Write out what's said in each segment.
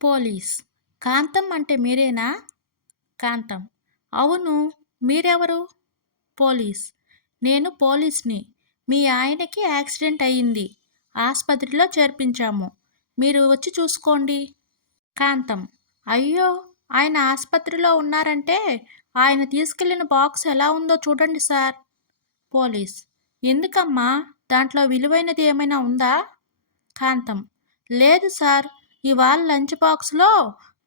Police. కాంతం అంటే మీరేనా? కాంతం. అవును. మీరెవరు? పోలీస్. నేను పోలీస్‌ని. మీ ఆయనకి యాక్సిడెంట్ అయింది. ఆస్పత్రిలో చేర్పించాము. మీరు వచ్చి చూసుకోండి. కాంతం. అయ్యో! ఆయన ఆస్పత్రిలో ఉన్నారంటే ఆయన తీసుకెళ్ళిన బాక్స్ ఎలా ఉందో చూడండి సార్. పోలీస్. ఎందుకమ్మా? దాంట్లో విలువైనది ఏమైనా ఉందా? కాంతం. లేదు సార్. ఇవాళ లంచ్ బాక్స్‌లో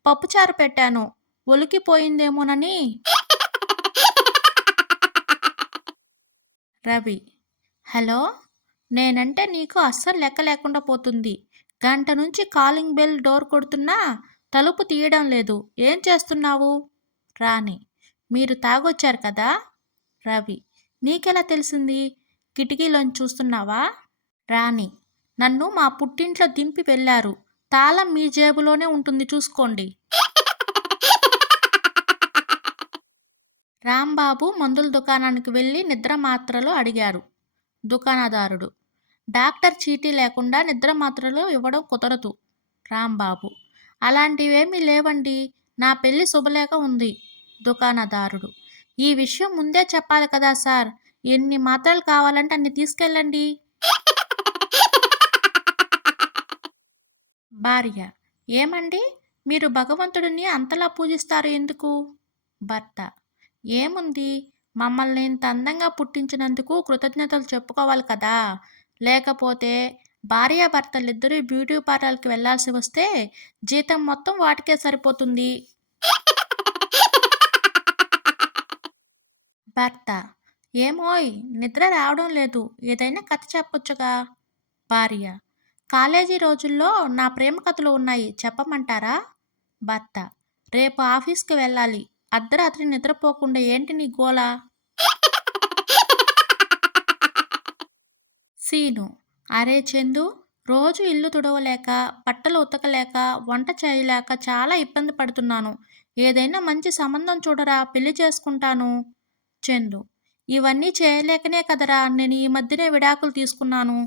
పప్పుచారు పెట్టాను. ఒలికిపోయిందేమోనని. రవి. హలో! నేనంటే నీకు అస్సలు లెక్క లేకుండా పోతుంది. గంట నుంచి కాలింగ్ బెల్ డోర్ కొడుతున్నా తలుపు తీయడం లేదు. ఏం చేస్తున్నావు? రాణి. మీరు తాగొచ్చారు కదా? రవి. నీకెలా తెలిసింది? కిటికీలోంచి చూస్తున్నావా? రాణి. నన్ను మా పుట్టింట్లో దింపి వెళ్ళారు. తాళం మీ జేబులోనే ఉంటుంది చూసుకోండి. రాంబాబు మందుల దుకాణానికి వెళ్ళి నిద్ర మాత్రలు అడిగారు. దుకాణదారుడు. డాక్టర్ చీటీ లేకుండా నిద్ర మాత్రలు ఇవ్వడం కుదరదు. రాంబాబు. అలాంటివేమీ లేవండి. నా పెళ్లి శుభలేఖ ఉంది. దుకాణదారుడు. ఈ విషయం ముందే చెప్పాలి కదా సార్. ఎన్ని మాత్రలు కావాలంటే అన్ని తీసుకెళ్ళండి. భార్య. ఏమండి? మీరు భగవంతుడిని అంతలా పూజిస్తారు ఎందుకు? భర్త. ఏముంది? మమ్మల్ని ఇంత అందంగా పుట్టించినందుకు కృతజ్ఞతలు చెప్పుకోవాలి కదా! లేకపోతే భార్యాభర్తలిద్దరూ బ్యూటీ పార్లర్‌కి వెళ్ళాల్సి వస్తే జీతం మొత్తం వాటికే సరిపోతుంది. భర్త. ఏమోయ్! నిద్ర రావడం లేదు. ఏదైనా కథ చెప్పొచ్చుగా? భార్య. కాలేజీ రోజుల్లో నా ప్రేమ కథలు ఉన్నాయి. చెప్పమంటారా? భర్త. రేపు ఆఫీస్‌కి వెళ్ళాలి. అర్ధరాత్రి నిద్రపోకుండా ఏంటి నీ గోల? సీను. అరే చందు! రోజు ఇల్లు తుడవలేక, బట్టలు ఉతకలేక, వంట చేయలేక చాలా ఇబ్బంది పడుతున్నాను. ఏదైనా మంచి సంబంధం చూడరా పెళ్లి చేసుకుంటాను. చందు. ఇవన్నీ చేయలేకనే కదరా నేను ఈ మధ్యనే విడాకులు తీసుకున్నాను.